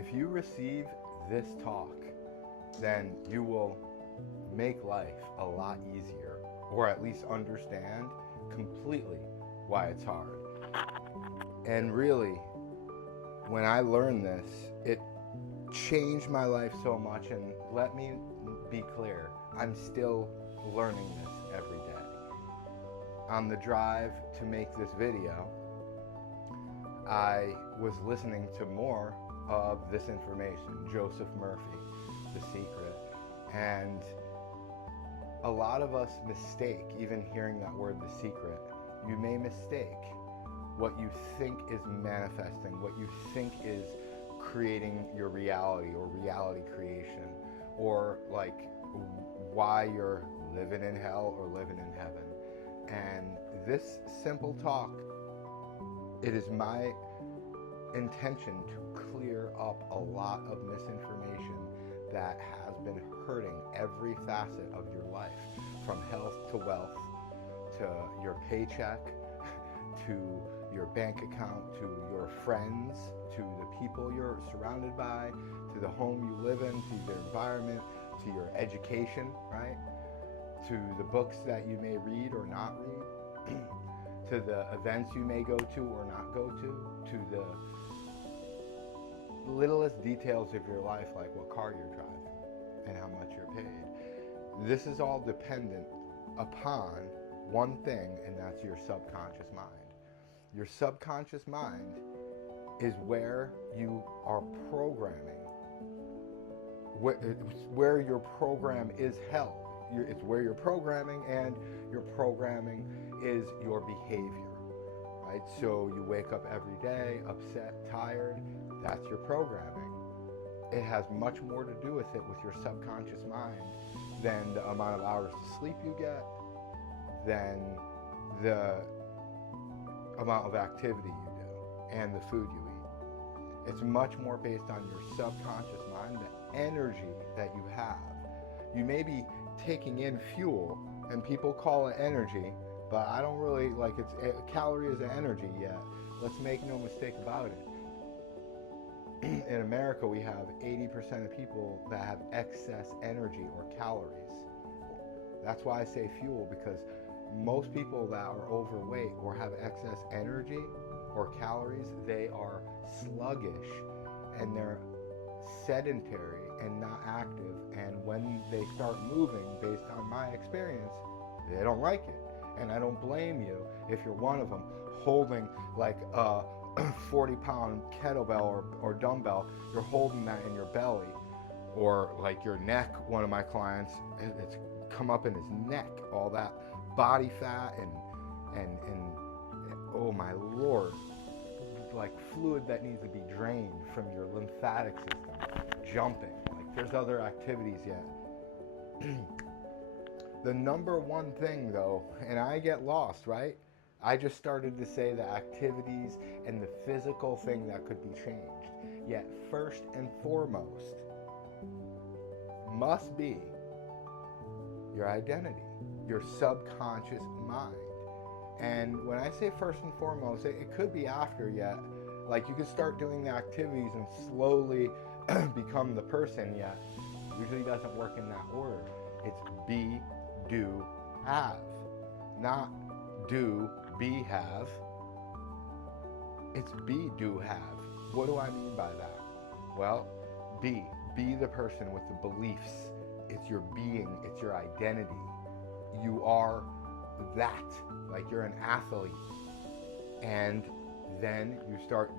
if you receive this talk, then you will make life a lot easier, or at least understand completely why it's hard. And really, when I learned this, it changed my life so much. And let me be clear, I'm still learning this every day. On the drive to make this video, I was listening to more of this information, Joseph Murphy, The Secret, and a lot of us mistake, even hearing that word, The Secret, you may mistake what you think is manifesting, what you think is creating your reality or reality creation, or like why you're living in hell or living in heaven. And this simple talk, it is my intention to clear up a lot of misinformation that has been hurting every facet of your life, from health to wealth, to your paycheck, to your bank account, to your friends, to the people you're surrounded by, to the home you live in, to your environment, to your education, right? To the books that you may read or not read, to the events you may go to or not go to the littlest details of your life, like what car you're driving and how much you're paid. This is all dependent upon one thing, and that's your subconscious mind. Your subconscious mind is where you are programming, where your program is held. It's where you're programming, and your programming is your behavior, right? So you wake up every day upset, tired, that's your programming. It has much more to do with it, with your subconscious mind, than the amount of hours of sleep you get, than the amount of activity you do, and the food you eat. It's much more based on your subconscious mind, the energy that you have. You may be taking in fuel, and people call it energy, but I don't really like it's calorie is an energy yet. Let's make no mistake about it. In America, we have 80% of people that have excess energy or calories. That's why I say fuel, because most people that are overweight or have excess energy or calories, they are sluggish and they're sedentary and not active. And when they start moving, based on my experience, they don't like it. And I don't blame you if you're one of them, holding like a 40-pound kettlebell or dumbbell. You're holding that in your belly, or like your neck. One of my clients, it's come up in his neck, all that body fat and oh my Lord, like fluid that needs to be drained from your lymphatic system, jumping. Like there's other activities yet. The number one thing though, and I get lost, right? I just started to say the activities and the physical thing that could be changed. Yet first and foremost must be your identity, your subconscious mind. And when I say first and foremost, it could be after yet. Like you could start doing the activities and slowly become the person, yet usually doesn't work in that order. It's be, do, have. Not do, be, have. It's be, do, have. What do I mean by that? Well, be the person with the beliefs. It's your being, it's your identity. You are that, like you're an athlete. And then you start,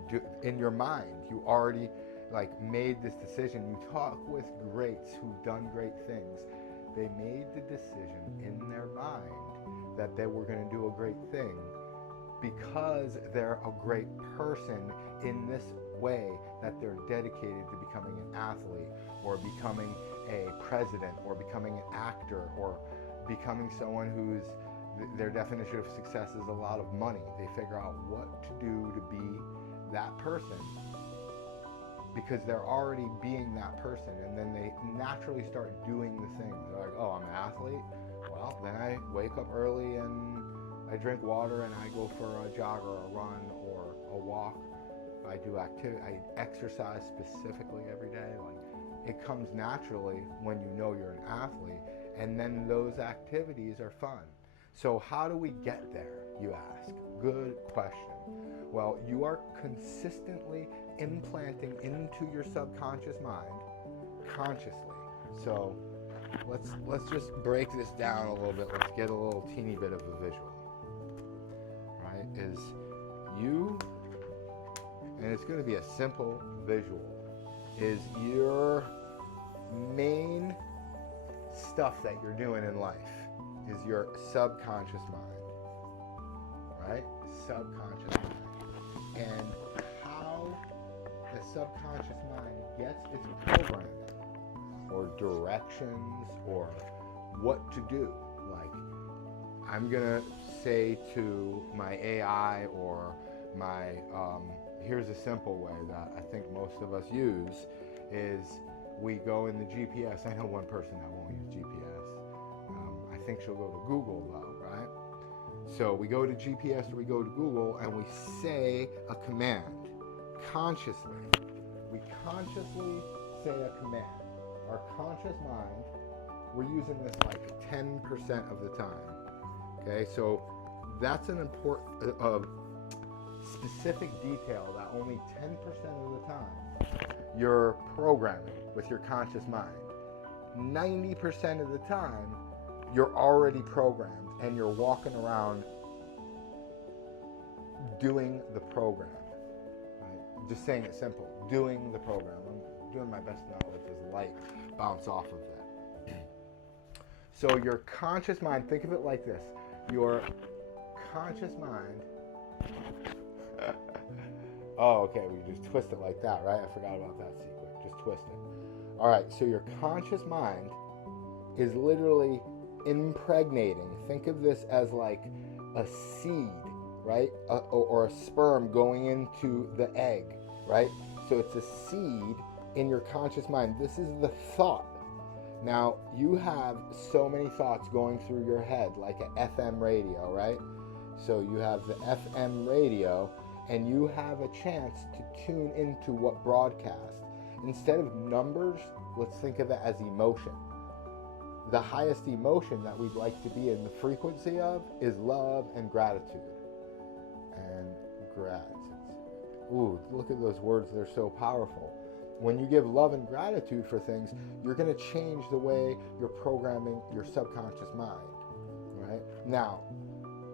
in your mind, you already like made this decision. You talk with greats who've done great things. They made the decision in their mind that they were going to do a great thing because they're a great person in this way, that they're dedicated to becoming an athlete or becoming a president or becoming an actor or becoming someone who's, their definition of success is a lot of money. They figure out what to do to be that person because they're already being that person, and then they naturally start doing the things. They're like, oh, I'm an athlete? Well, then I wake up early and I drink water and I go for a jog or a run or a walk. I do activity, I exercise specifically every day. Like, it comes naturally when you know you're an athlete, and then those activities are fun. So how do we get there, you ask? Good question. Well, you are consistently implanting into your subconscious mind consciously. So let's just break this down a little bit. Let's get a little teeny bit of a visual. Right? Is you, and it's going to be a simple visual, is your main stuff that you're doing in life is your subconscious mind, right? Subconscious mind. And how the subconscious mind gets its programming or directions or what to do. Like, I'm gonna say to my AI or my, here's a simple way that I think most of us use is we go in the GPS. I know one person that won't use GPS. I think she'll go to Google though, right? So we go to GPS or we go to Google and we say a command consciously. We consciously say a command. Our conscious mind, we're using this like 10% of the time. Okay, so that's an important, specific detail that only 10% of the time you're programming with your conscious mind. 90% of the time, you're already programmed and you're walking around doing the program. Right? Just saying it simple, doing the program. I'm doing my best now to let this light bounce off of that. So your conscious mind, think of it like this. Your conscious mind, oh, okay, we just twist it like that, right? I forgot about that secret. Just twist it. All right, so your conscious mind is literally impregnating. Think of this as like a seed, right? Or a sperm going into the egg, right? So it's a seed in your conscious mind. This is the thought. Now, you have so many thoughts going through your head, like an FM radio, right? So you have the FM radio, and you have a chance to tune into what broadcast. Instead of numbers, let's think of it as emotion. The highest emotion that we'd like to be in the frequency of is love and gratitude. And gratitude. Ooh, look at those words, they're so powerful. When you give love and gratitude for things, you're going to change the way you're programming your subconscious mind, right? Now,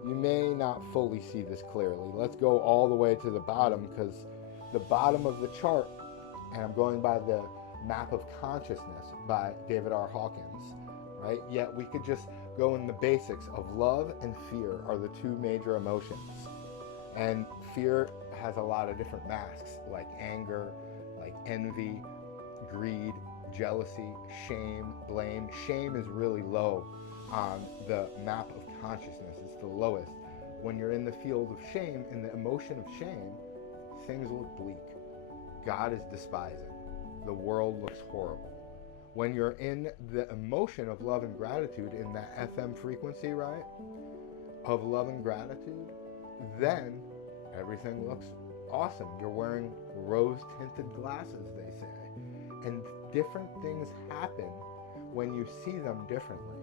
you may not fully see this clearly. Let's go all the way to the bottom, because the bottom of the chart, and I'm going by the Map of Consciousness by David R. Hawkins, right? Yet we could just go in the basics of love and fear are the two major emotions. And fear has a lot of different masks, like anger, like envy, greed, jealousy, shame, blame. Shame is really low on the map of consciousness. It's the lowest. When you're in the field of shame, in the emotion of shame, things look bleak. God is despising. The world looks horrible. When you're in the emotion of love and gratitude, in that FM frequency, right, of love and gratitude, then everything looks awesome. You're wearing rose-tinted glasses, they say. And different things happen when you see them differently,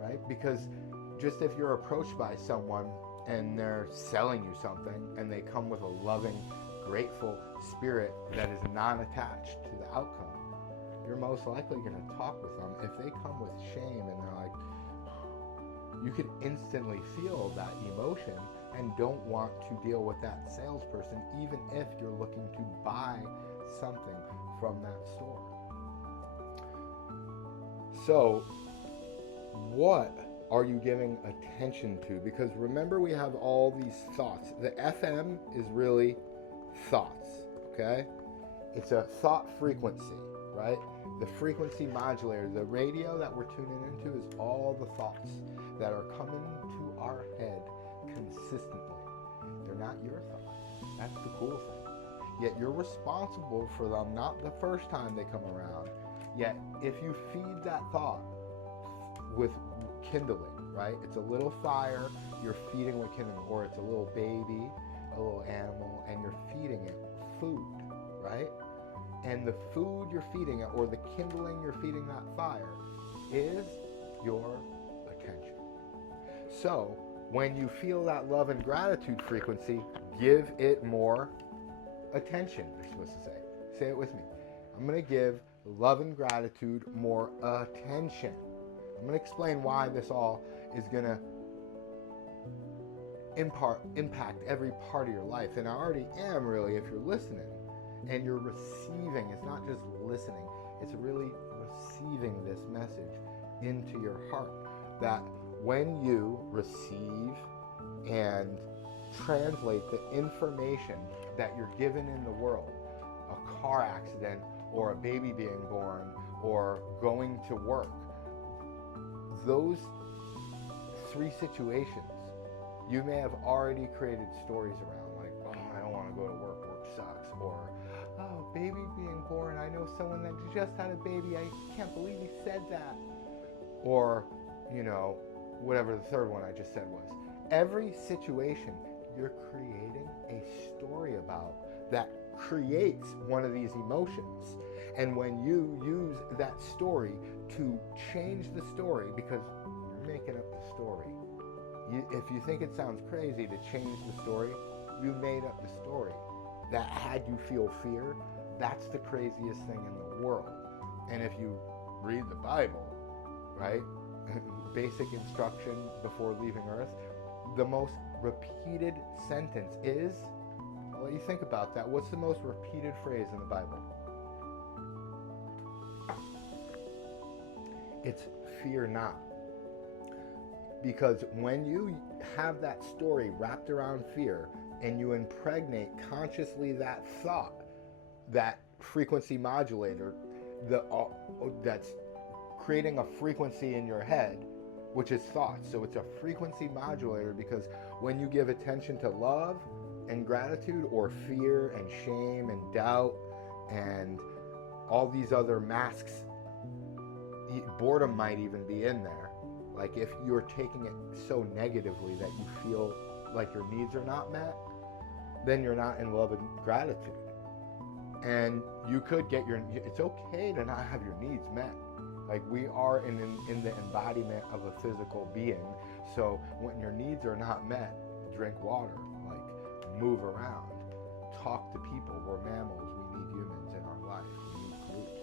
right? Because just if you're approached by someone and they're selling you something and they come with a loving, grateful spirit that is non-attached to the outcome, you're most likely going to talk with them. If they come with shame and they're like, you could instantly feel that emotion and don't want to deal with that salesperson, even if you're looking to buy something from that store. So, what are you giving attention to? Because remember, we have all these thoughts. The FM is really thoughts, okay? It's a thought frequency, right? The frequency modulator, the radio that we're tuning into, is all the thoughts that are coming to our head consistently. They're not your thoughts. That's the cool thing. Yet you're responsible for them, not the first time they come around. Yet if you feed that thought with kindling, right? It's a little fire you're feeding with kindling, or it's a little baby, a little animal, and you're feeding it food, right? And the food you're feeding it, or the kindling you're feeding that fire, is your attention. So when you feel that love and gratitude frequency, give it more attention, you're supposed to say. Say it with me. I'm going to give love and gratitude more attention. I'm going to explain why this all is going to impact every part of your life. And I already am, really, if you're listening and you're receiving. It's not just listening, it's really receiving this message into your heart. That when you receive and translate the information that you're given in the world, a car accident or a baby being born or going to work, those three situations, you may have already created stories around, like, oh, I don't want to go to work, work sucks, or, oh, baby being born, I know someone that just had a baby, I can't believe he said that, or, whatever the third one I just said was. Every situation you're creating a story about that creates one of these emotions. And when you use that story to change the story, because you're making up the story, if you think it sounds crazy to change the story, you made up the story. That had you feel fear, that's the craziest thing in the world. And if you read the Bible, right, basic instruction before leaving Earth, the most repeated sentence is, I'll let you think about that. What's the most repeated phrase in the Bible? It's fear not. Because when you have that story wrapped around fear and you impregnate consciously that thought, that frequency modulator, that's creating a frequency in your head, which is thoughts. So it's a frequency modulator, because when you give attention to love and gratitude, or fear and shame and doubt and all these other masks, boredom might even be in there. Like if you're taking it so negatively that you feel like your needs are not met, then you're not in love and gratitude. And you could get it's okay to not have your needs met. Like we are in the embodiment of a physical being. So when your needs are not met, drink water, like move around, talk to people. We're mammals. We need humans in our life. We need groups.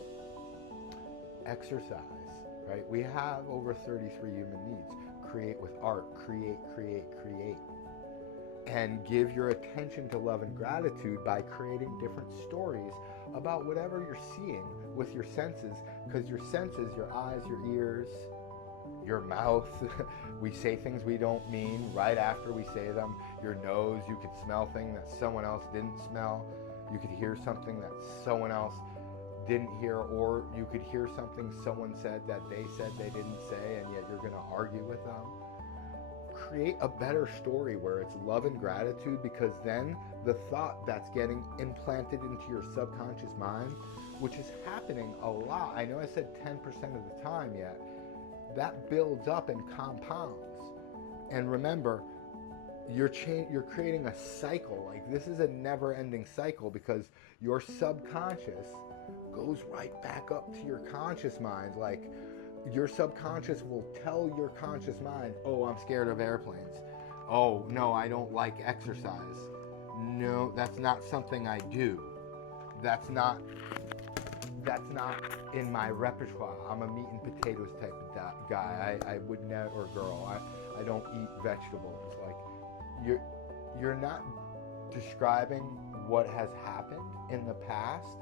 Exercise, right? We have over 33 human needs. Create with art. Create. And give your attention to love and gratitude by creating different stories about whatever you're seeing with your senses, because your senses, your eyes, your ears, your mouth, we say things we don't mean right after we say them. Your nose, you could smell things that someone else didn't smell. You could hear something that someone else didn't hear, or you could hear something someone said that they said they didn't say, and yet you're going to argue with them. Create a better story where it's love and gratitude, because then the thought that's getting implanted into your subconscious mind, which is happening a lot, I know I said 10% of the time yet, that builds up and compounds. And remember, you're creating a cycle. Like this is a never-ending cycle, because your subconscious goes right back up to your conscious mind. Like your subconscious will tell your conscious mind, oh, I'm scared of airplanes. Oh, no, I don't like exercise. No, that's not something I do. That's not in my repertoire. I'm a meat and potatoes type of guy. I would never, or girl, I don't eat vegetables. Like you're not describing what has happened in the past.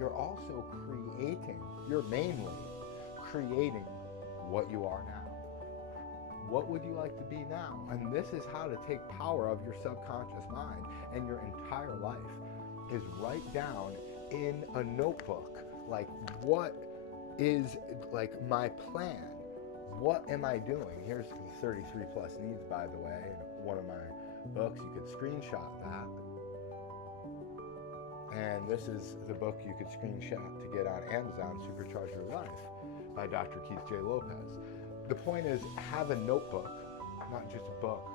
You're also you're mainly creating what you are now. What would you like to be now? And this is how to take power of your subconscious mind, and your entire life is write down in a notebook, like what is like my plan? What am I doing? Here's 33 plus needs, by the way, in one of my books. You could screenshot that. And this is the book you could screenshot to get on Amazon, Supercharge Your Life, by Dr. Keith J. Lopez. The point is, have a notebook, not just a book.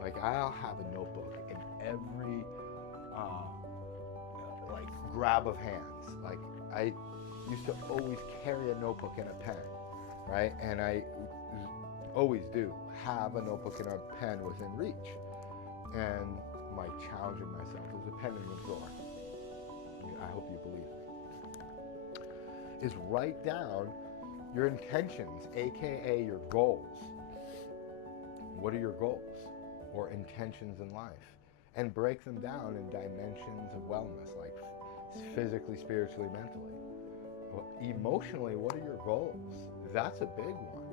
Like I'll have a notebook in every grab of hands. Like I used to always carry a notebook and a pen, right? And I always do have a notebook and a pen within reach. And my challenging myself is a pen in the drawer. I hope you believe me. Is write down your intentions, aka your goals. What are your goals or intentions in life? And break them down in dimensions of wellness, like physically, spiritually, mentally. Emotionally, what are your goals? That's a big one.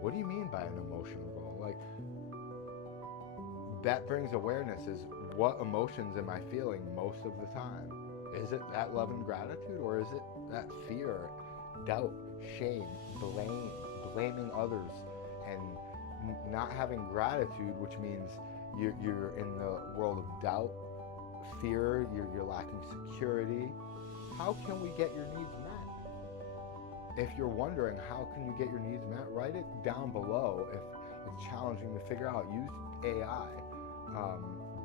What do you mean by an emotional goal? Like, that brings awareness is what emotions am I feeling most of the time? Is it that love and gratitude, or is it that fear, doubt, shame, blaming others, and not having gratitude, which means you're in the world of doubt, fear, you're lacking security. How can we get your needs met? If you're wondering how can you get your needs met, write it down below. If it's challenging to figure out, use AI,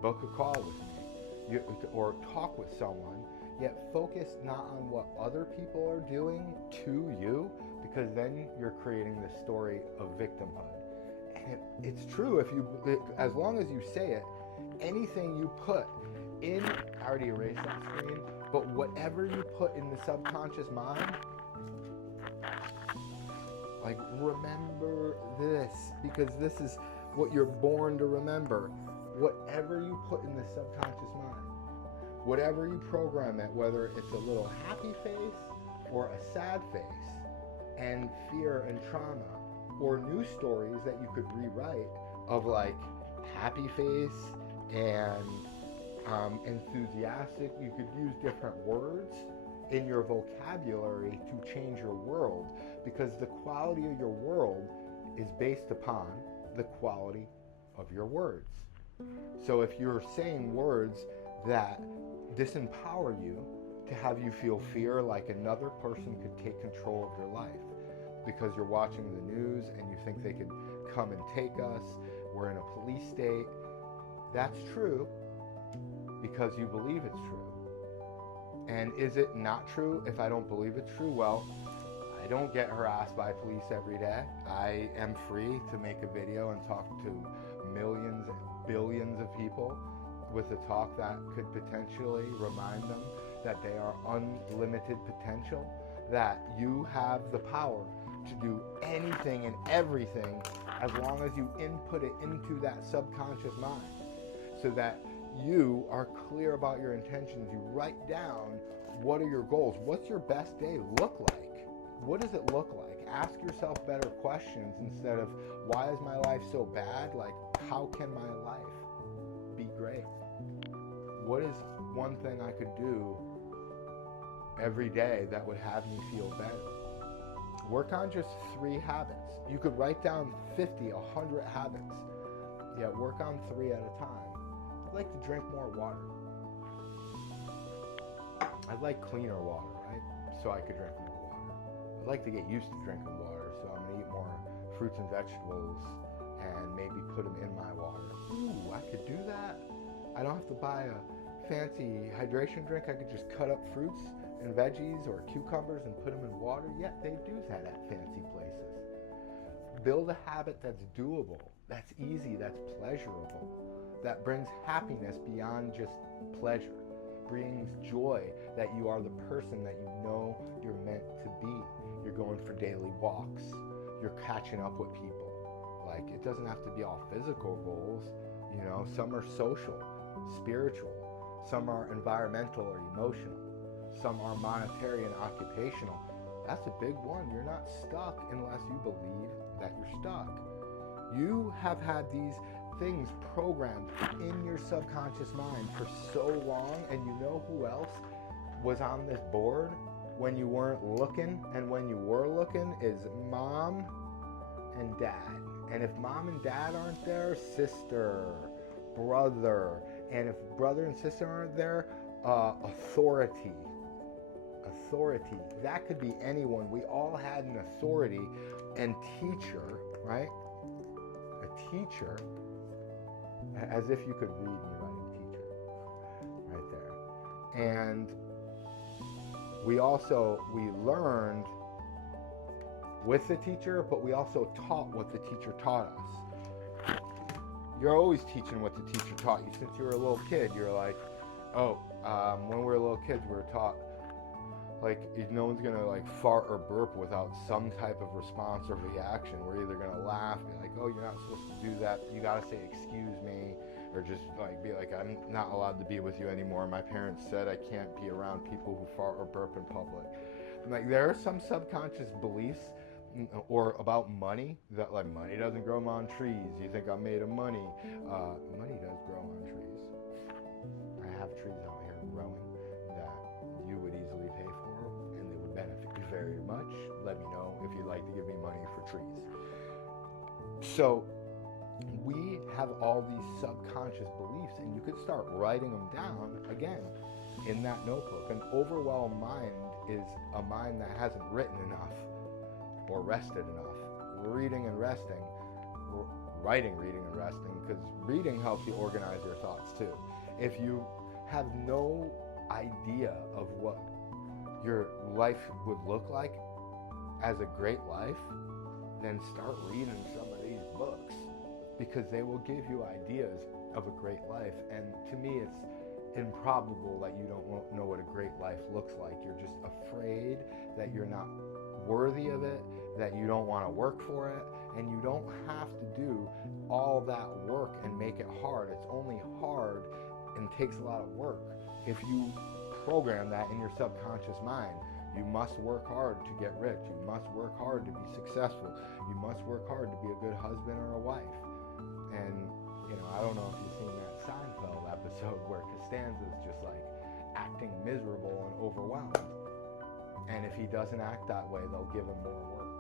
book a call with me, or talk with someone, yet focus not on what other people are doing to you, because then you're creating the story of victimhood. And it's true as long as you say it, anything you put in, I already erased that screen, but whatever you put in the subconscious mind, like, remember this, because this is what you're born to remember. Whatever you put in the subconscious mind, whatever you program it, whether it's a little happy face or a sad face, and fear and trauma, or new stories that you could rewrite of like happy face and enthusiastic. You could use different words in your vocabulary to change your world, because the quality of your world is based upon the quality of your words. So if you're saying words that disempower you, to have you feel fear like another person could take control of your life, because you're watching the news and you think they could come and take us, we're in a police state, that's true because you believe it's true. And is it not true if I don't believe it's true? Well, I don't get harassed by police every day. I am free to make a video and talk to millions and billions of people with a talk that could potentially remind them that they are unlimited potential, that you have the power to do anything and everything as long as you input it into that subconscious mind, so that you are clear about your intentions. You write down, what are your goals? What's your best day look like? What does it look like? Ask yourself better questions instead of, why is my life so bad? Like, how can my life be great? What is one thing I could do every day that would have me feel better? Work on just 3 habits. You could write down 50, 100 habits. Yeah, work on 3 at a time. I'd like to drink more water. I'd like cleaner water, right? So I could drink more water. I'd like to get used to drinking water, so I'm gonna eat more fruits and vegetables and maybe put them in my water. Ooh, I could do that. I don't have to buy a fancy hydration drink. I could just cut up fruits and veggies or cucumbers and put them in water. Yet they do that at fancy places. Build a habit that's doable, that's easy, that's pleasurable, that brings happiness beyond just pleasure, brings joy that you are the person that you know you're meant to be. You're going for daily walks, you're catching up with people. Like, it doesn't have to be all physical goals, you know, some are social, spiritual, some are environmental or emotional, some are monetary and occupational. That's a big one. You're not stuck unless you believe that you're stuck. You have had these things programmed in your subconscious mind for so long, and you know who else was on this board when you weren't looking, and when you were looking is mom and dad. And if mom and dad aren't there, sister, brother, and if brother and sister aren't there, authority. That could be anyone. We all had an authority and teacher, right? A teacher, as if you could read me writing teacher right there. And we learned with the teacher, but we also taught what the teacher taught us. You're always teaching what the teacher taught you since you were a little kid. You're like, when we were little kids, we were taught, like, no one's gonna like fart or burp without some type of response or reaction. We're either gonna laugh, be like, oh, you're not supposed to do that. You gotta say, excuse me, or just like be like, I'm not allowed to be with you anymore. My parents said I can't be around people who fart or burp in public. And, like, there are some subconscious beliefs or about money, that like money doesn't grow on trees. You think I'm made of money. Money does grow on trees. I have trees out here growing that you would easily pay for, and they would benefit you very much. Let me know if you'd like to give me money for trees. So we have all these subconscious beliefs, and you could start writing them down again in that notebook. An overwhelmed mind is a mind that hasn't written enough or rested enough. Reading and resting, writing, reading, and resting, because reading helps you organize your thoughts too. If you have no idea of what your life would look like as a great life, then start reading some of these books, because they will give you ideas of a great life. And to me, it's improbable that you don't know what a great life looks like. You're just afraid that you're not worthy of it, that you don't want to work for it, and you don't have to do all that work and make it hard. It's only hard and takes a lot of work if you program that in your subconscious mind. You must work hard to get rich. You must work hard to be successful. You must work hard to be a good husband or a wife. And, I don't know if you've seen that Seinfeld episode where Costanza's just like acting miserable and overwhelmed. And if he doesn't act that way, they'll give him more work.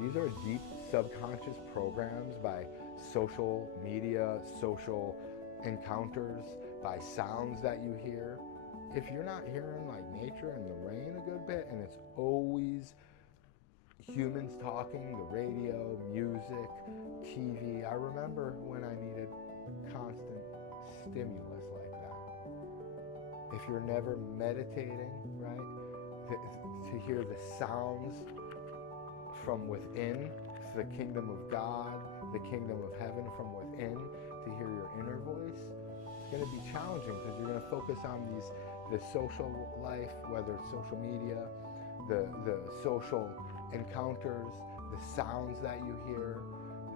These are deep subconscious programs by social media, social encounters, by sounds that you hear. If you're not hearing like nature and the rain a good bit, and it's always humans talking, the radio, music, TV. I remember when I needed constant stimulus like that. If you're never meditating, right, to hear the sounds from within, the kingdom of God, the kingdom of heaven from within, to hear your inner voice, it's going to be challenging, because you're going to focus on the social life, whether it's social media, the social encounters, the sounds that you hear,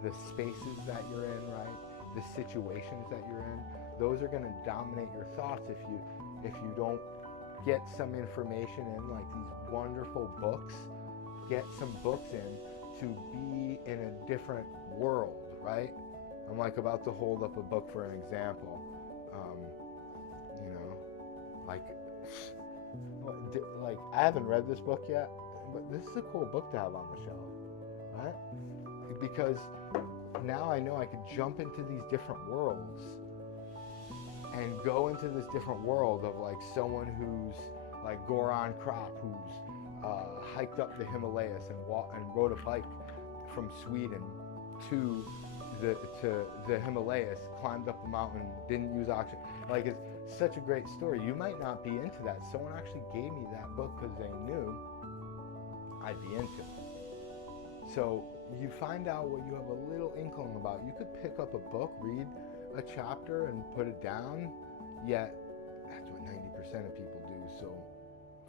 the spaces that you're in, right? The situations that you're in. Those are going to dominate your thoughts if you don't get some information in, like these wonderful books. Get some books in to be in a different world, right? I'm like about to hold up a book for an example. Like I haven't read this book yet, but this is a cool book to have on the shelf, right? Because now I know I could jump into these different worlds and go into this different world of like someone who's like Goran Kropp, who's hiked up the Himalayas and rode a bike from Sweden to the Himalayas, climbed up the mountain, didn't use oxygen. Like, it's such a great story. You might not be into that. Someone actually gave me that book because they knew I'd be into it. So you find out what you have a little inkling about. You could pick up a book, read a chapter, and put it down, yet that's what 90% of people do. So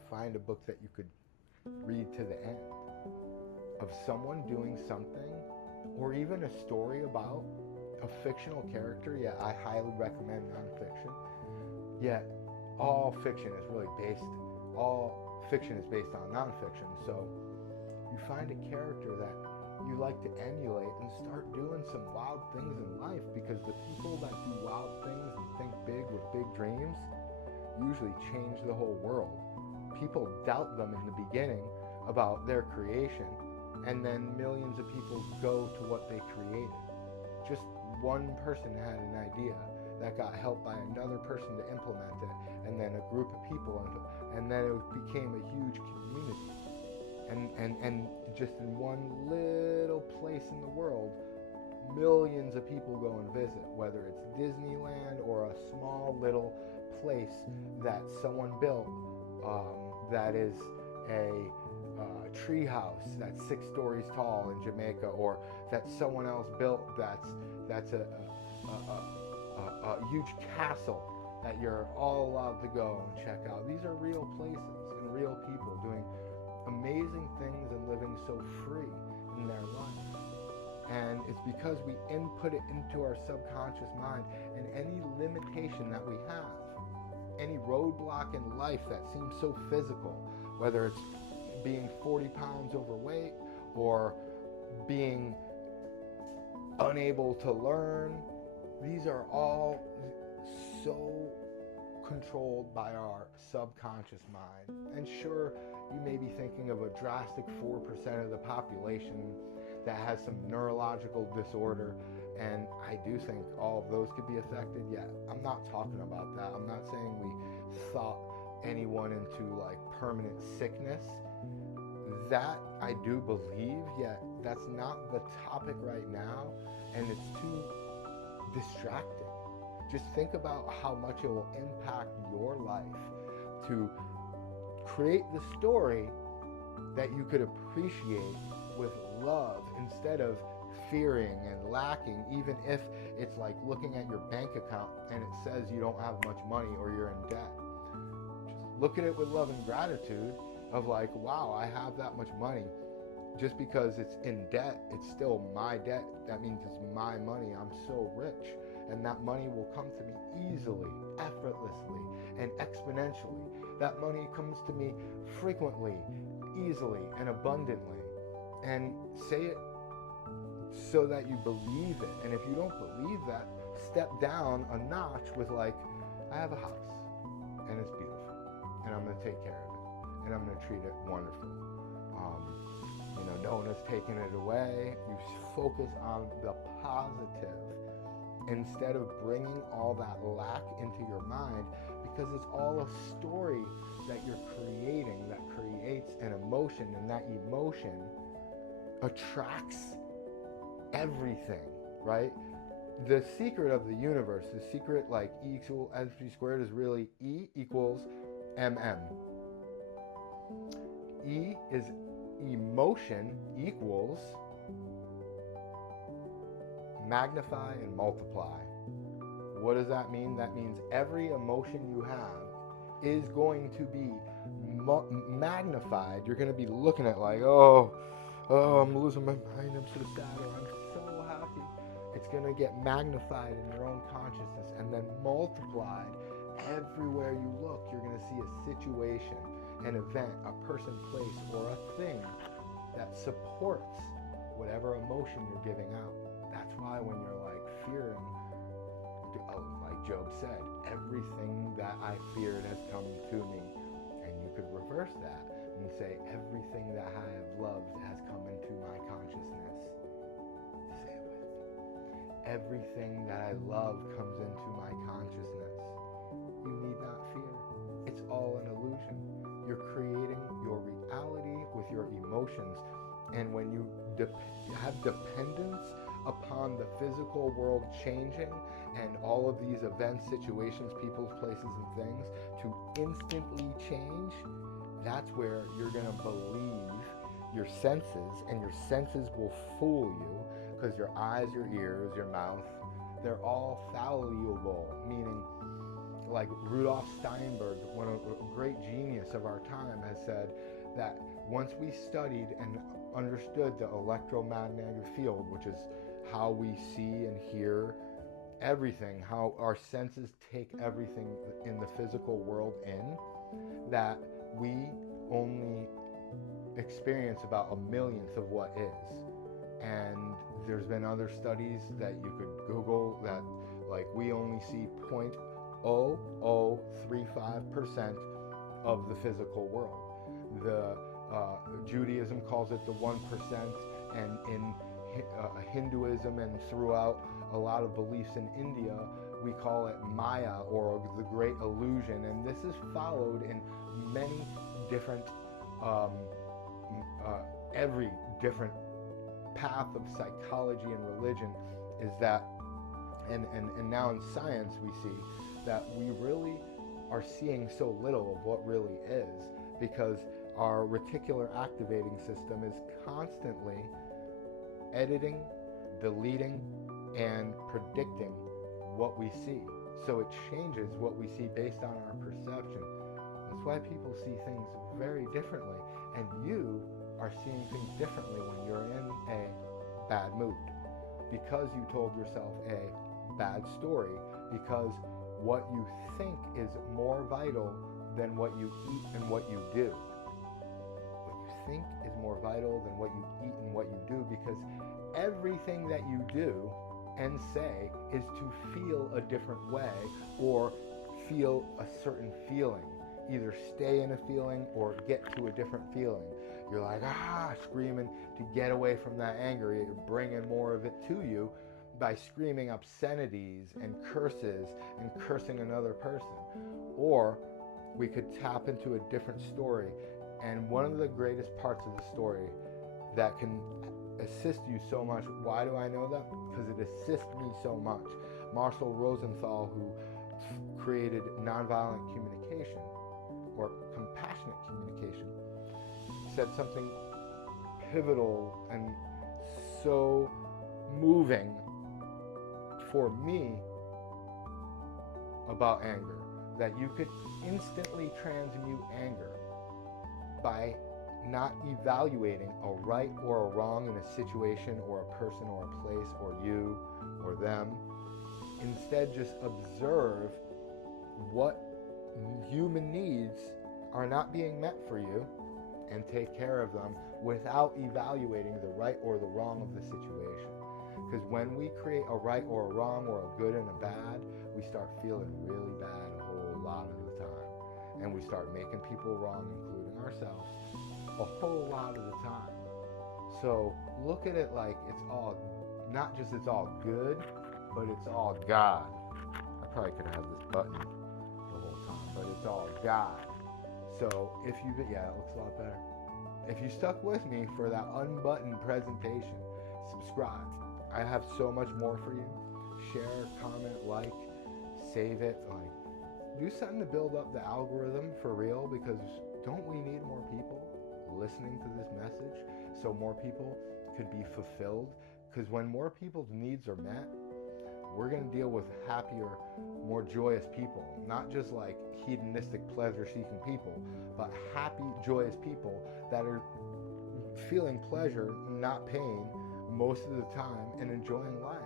find a book that you could read to the end of someone doing something, or even a story about a fictional character. Yeah, I highly recommend nonfiction. Yet all fiction is based on nonfiction. So you find a character that you like to emulate and start doing some wild things in life, because the people that do wild things and think big with big dreams usually change the whole world. People doubt them in the beginning about their creation, and then millions of people go to what they created. Just one person had an idea that got helped by another person to implement it, and then a group of people, and then it became a huge community. And just in one little place in the world, millions of people go and visit, whether it's Disneyland or a small little place that someone built that is a tree house that's 6 stories tall in Jamaica, or that someone else built that's a huge castle that you're all allowed to go and check out. These are real places and real people doing amazing things and living so free in their life. And it's because we input it into our subconscious mind, and any limitation that we have, any roadblock in life that seems so physical, whether it's being 40 pounds overweight or being unable to learn, these are all so controlled by our subconscious mind. And sure, you may be thinking of a drastic 4% of the population that has some neurological disorder, and I do think all of those could be affected. Yeah, I'm not talking about that. I'm not saying we thought anyone into like permanent sickness. That I do believe, yet that's not the topic right now, and it's too distracting. Just think about how much it will impact your life to create the story that you could appreciate with love instead of fearing and lacking, even if it's like looking at your bank account and it says you don't have much money or you're in debt. Just look at it with love and gratitude of like, wow, I have that much money. Just because it's in debt, it's still my debt. That means it's my money. I'm so rich. And that money will come to me easily, effortlessly, and exponentially. That money comes to me frequently, easily, and abundantly. And say it so that you believe it. And if you don't believe that, step down a notch with like, I have a house, and it's beautiful, and I'm going to take care of it, and I'm going to treat it wonderfully. No one has taken it away. You focus on the positive instead of bringing all that lack into your mind, because it's all a story that you're creating that creates an emotion, and that emotion attracts everything, right? The secret of the universe, the secret like E equals mc squared, is really E equals mm. E is emotion equals magnify and multiply. What does that mean? That means every emotion you have is going to be magnified. You're going to be looking at like, oh, I'm losing my mind, I'm so sad, or I'm so happy. It's going to get magnified in your own consciousness and then multiplied everywhere you look. You're going to see a situation, an event, a person, place, or a thing that supports whatever emotion you're giving out. That's why when you're like fearing, like Job said, everything that I feared has come to me. And you could reverse that and say, everything that I have loved has come into my consciousness. Say it with me. Everything that I love comes into my consciousness. You need not fear. It's all an illusion. You're creating your reality with your emotions. And when you have dependence upon the physical world changing and all of these events, situations, people's, places, and things to instantly change, that's where you're going to believe your senses, and your senses will fool you, because your eyes, your ears, your mouth, they're all fallible, meaning like Rudolf Steinberg, one of a great genius of our time, has said that once we studied and understood the electromagnetic field, which is how we see and hear everything, how our senses take everything in the physical world in, that we only experience about a millionth of what is. And there's been other studies that you could Google that like we only see 0.0035% of the physical world. The Judaism calls it the 1%, and in Hinduism and throughout a lot of beliefs in India, we call it Maya, or the Great Illusion. And this is followed in many different, every different path of psychology and religion, is that, and now in science we see that we really are seeing so little of what really is, because our reticular activating system is constantly editing, deleting, and predicting what we see. So it changes what we see based on our perception. That's why people see things very differently. And you are seeing things differently when you're in a bad mood, because you told yourself a bad story, because what you think is more vital than what you eat and what you do. What you think is more vital than what you eat and what you do, because everything that you do and say is to feel a different way or feel a certain feeling. Either stay in a feeling or get to a different feeling. You're like, screaming to get away from that anger. You're bringing more of it to you by screaming obscenities and curses and cursing another person. Or we could tap into a different story. And one of the greatest parts of the story that can assist you so much, why do I know that? Because it assists me so much. Marshall Rosenthal, who created nonviolent communication or compassionate communication, said something pivotal and so moving for me about anger, that you could instantly transmute anger by not evaluating a right or a wrong in a situation or a person or a place or you or them. Instead, just observe what human needs are not being met for you and take care of them without evaluating the right or the wrong of the situation. Because when we create a right or a wrong or a good and a bad, we start feeling really bad a whole lot of the time. And we start making people wrong, including ourselves, a whole lot of the time. So look at it like it's all, not just it's all good, but it's all God. I probably could have this button the whole time, but it's all God. So if you, it looks a lot better. If you stuck with me for that unbuttoned presentation, subscribe. I have so much more for you. Share, comment, like, save it. Do something to build up the algorithm for real, because don't we need more people listening to this message so more people could be fulfilled? Because when more people's needs are met, we're going to deal with happier, more joyous people. Not just like hedonistic, pleasure-seeking people, but happy, joyous people that are feeling pleasure, not pain, most of the time, and enjoying life.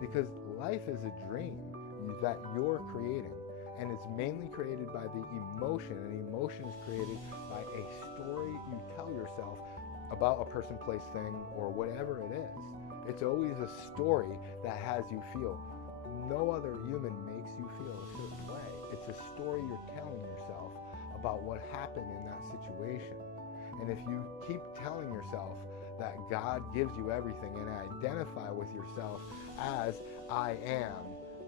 Because life is a dream that you're creating, and it's mainly created by the emotion, and emotion is created by a story you tell yourself about a person, place, thing, or whatever it is. It's always a story that has you feel. No other human makes you feel a certain way. It's a story you're telling yourself about what happened in that situation. And if you keep telling yourself that God gives you everything and identify with yourself as I am,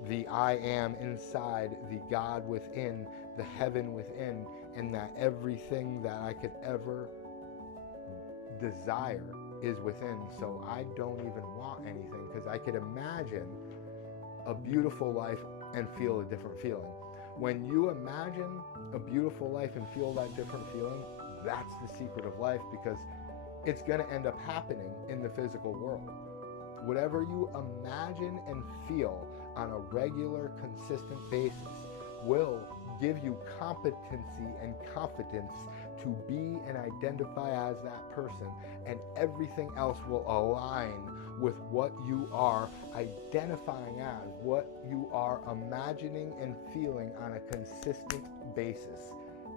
the I am inside, the God within, the heaven within, and that everything that I could ever desire is within, so I don't even want anything, because I could imagine a beautiful life and feel a different feeling. When you imagine a beautiful life and feel that different feeling, that's the secret of life, because it's going to end up happening in the physical world. Whatever you imagine and feel on a regular, consistent basis will give you competency and confidence to be and identify as that person, and everything else will align with what you are identifying as, what you are imagining and feeling on a consistent basis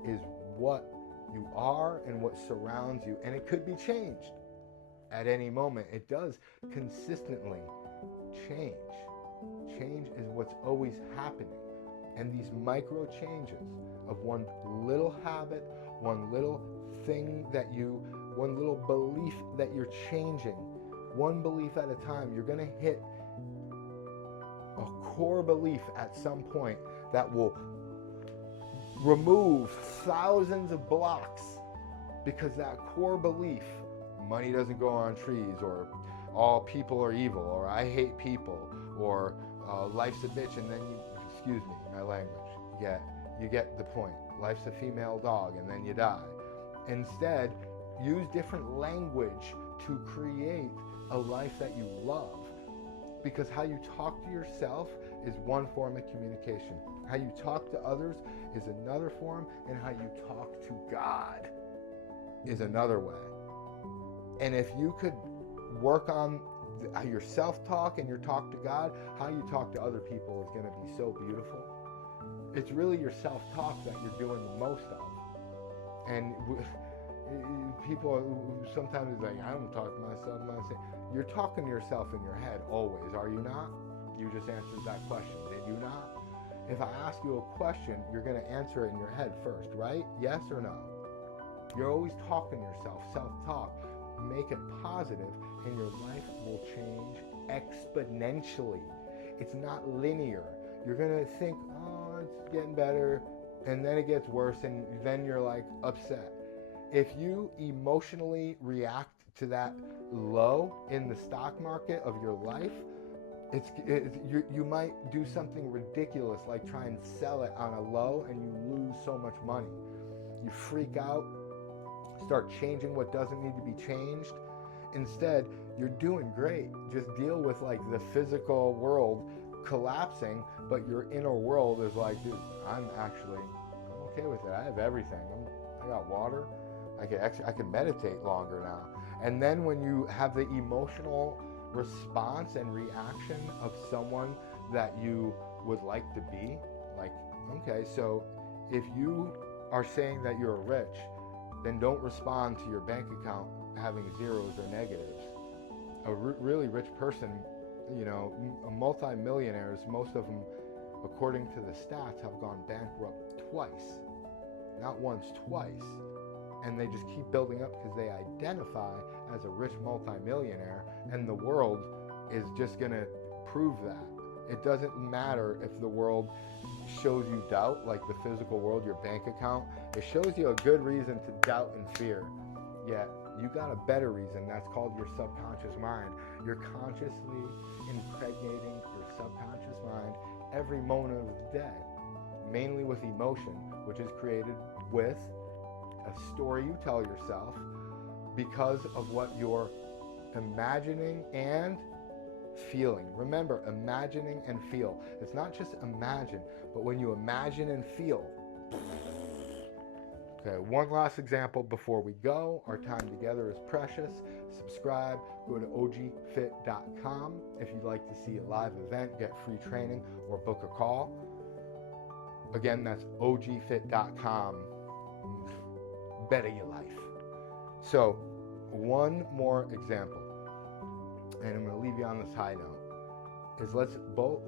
is what you are and what surrounds you. And it could be changed at any moment. It does consistently change. Change is what's always happening. And these micro changes of one little habit, one little thing that one little belief that you're changing, one belief at a time, you're going to hit a core belief at some point that will remove thousands of blocks, because that core belief, money doesn't grow on trees, or all people are evil, or I hate people, or life's a bitch, and then excuse me, my language, you get the point. Life's a female dog, and then you die. Instead, use different language to create a life that you love. Because how you talk to yourself is one form of communication. How you talk to others is another form, and how you talk to God is another way. And if you could work on your self-talk and your talk to God, how you talk to other people is going to be so beautiful. It's really your self-talk that you're doing the most of. And people sometimes like, I don't talk to myself. You're talking to yourself in your head always, are you not? You just answered that question, did you not? If I ask you a question, you're going to answer it in your head first, right? Yes or no? You're always talking to yourself, self-talk. Make it positive, and your life will change exponentially. It's not linear. You're going to think, oh, it's getting better, and then it gets worse, and then you're like upset. If you emotionally react to that low in the stock market of your life, you might do something ridiculous like try and sell it on a low, and you lose so much money. You freak out, start changing what doesn't need to be changed. Instead, you're doing great. Just deal with like the physical world collapsing, but your inner world is like, dude, I'm okay with it. I have everything. I got water. I can meditate longer now. And then when you have the emotional response and reaction of someone that you would like to be, like, okay, so if you are saying that you're rich, then don't respond to your bank account having zeros or negatives. A really rich person, multi-millionaires, most of them, according to the stats, have gone bankrupt twice. Not once, twice. And they just keep building up because they identify as a rich multi-millionaire, and the world is just going to prove that. It doesn't matter if the world shows you doubt, like the physical world, your bank account. It shows you a good reason to doubt and fear. Yet you got a better reason. That's called your subconscious mind. You're consciously impregnating your subconscious mind every moment of the day, mainly with emotion, which is created with a story you tell yourself because of what you're imagining and feeling. Remember, imagining and feel. It's not just imagine, but when you imagine and feel. Okay, one last example before we go. Our time together is precious. Subscribe. Go to ogfit.com if you'd like to see a live event, get free training, or book a call. Again, that's ogfit.com. Better your life. So, one more example, and I'm going to leave you on this high note, is let's both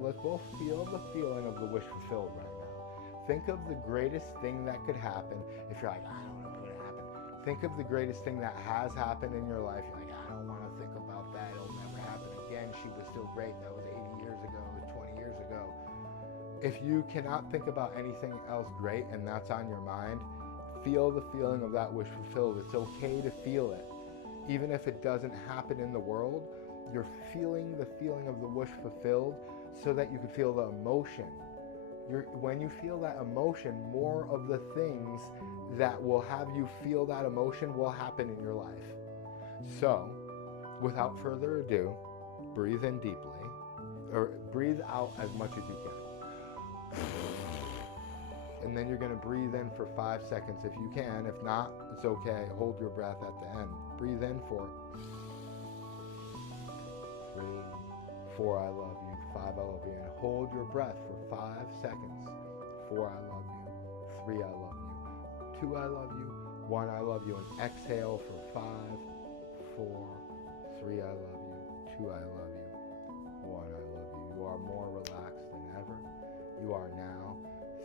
feel the feeling of the wish fulfilled right now. Think of the greatest thing that could happen. If you're like, I don't know what's going to happen. Think of the greatest thing that has happened in your life. You're like, I don't want to think about that. It'll never happen again. She was still great. That was 80 years ago. It was 20 years ago. If you cannot think about anything else great and that's on your mind, feel the feeling of that wish fulfilled. It's okay to feel it. Even if it doesn't happen in the world, you're feeling the feeling of the wish fulfilled so that you can feel the emotion. When you feel that emotion, more of the things that will have you feel that emotion will happen in your life. So, without further ado, breathe in deeply, or breathe out as much as you can. And then you're going to breathe in for 5 seconds if you can. If not, it's okay. Hold your breath at the end. Breathe in for 3, 4, I love you. 5, I love you. And hold your breath for 5 seconds. 4, I love you. 3, I love you. 2, I love you. 1, I love you. And exhale for 5, 4, 3, I love you. 2, I love you. 1, I love you. You are more relaxed than ever. You are now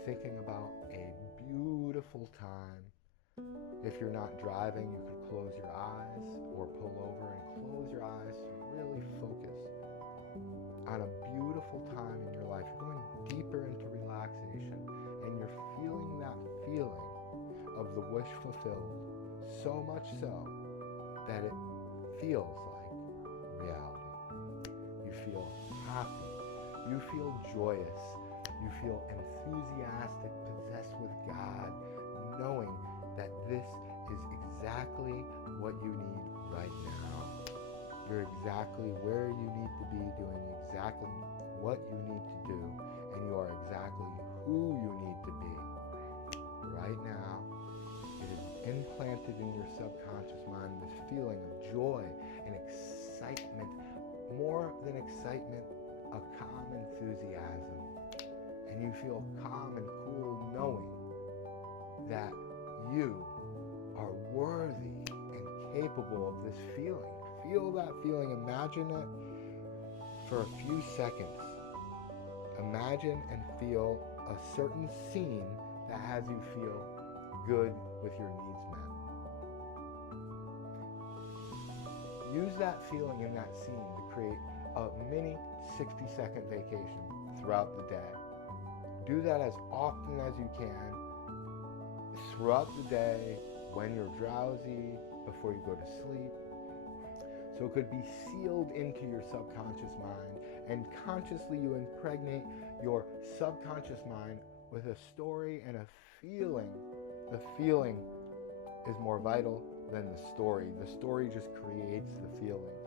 thinking about a beautiful time. If you're not driving, you could close your eyes or pull over and close your eyes to really focus on a beautiful time in your life. You're going deeper into relaxation, and you're feeling that feeling of the wish fulfilled, so much so that it feels like reality. You feel happy. You feel joyous. You feel enthusiastic, possessed with God, knowing that this is exactly exactly what you need right now. You're exactly where you need to be, doing exactly what you need to do, and you are exactly who you need to be right now. It is implanted in your subconscious mind this feeling of joy and excitement, more than excitement, a calm enthusiasm. And you feel calm and cool knowing that you are worthy and capable of this feeling. Feel that feeling. Imagine it for a few seconds. Imagine and feel a certain scene that has you feel good with your needs met. Use that feeling in that scene to create a mini 60-second vacation throughout the day. Do that as often as you can throughout the day, when you're drowsy, before you go to sleep. So it could be sealed into your subconscious mind, and consciously you impregnate your subconscious mind with a story and a feeling. The feeling is more vital than the story. The story just creates the feeling,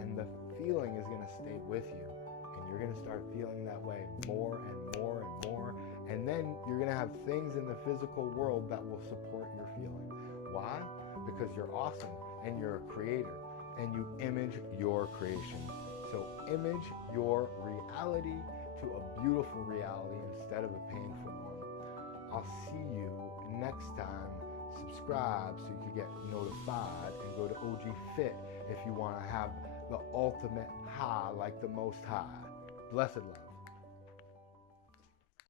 and the feeling is going to stay with you, and you're going to start feeling that way more and more and more, and then you're going to have things in the physical world that will support your feeling. Why? Because you're awesome and you're a creator, and you image your creation. So image your reality to a beautiful reality instead of a painful one. I'll see you next time. Subscribe so you can get notified, and go to OG Fit if you want to have the ultimate high like the Most High. Blessed love.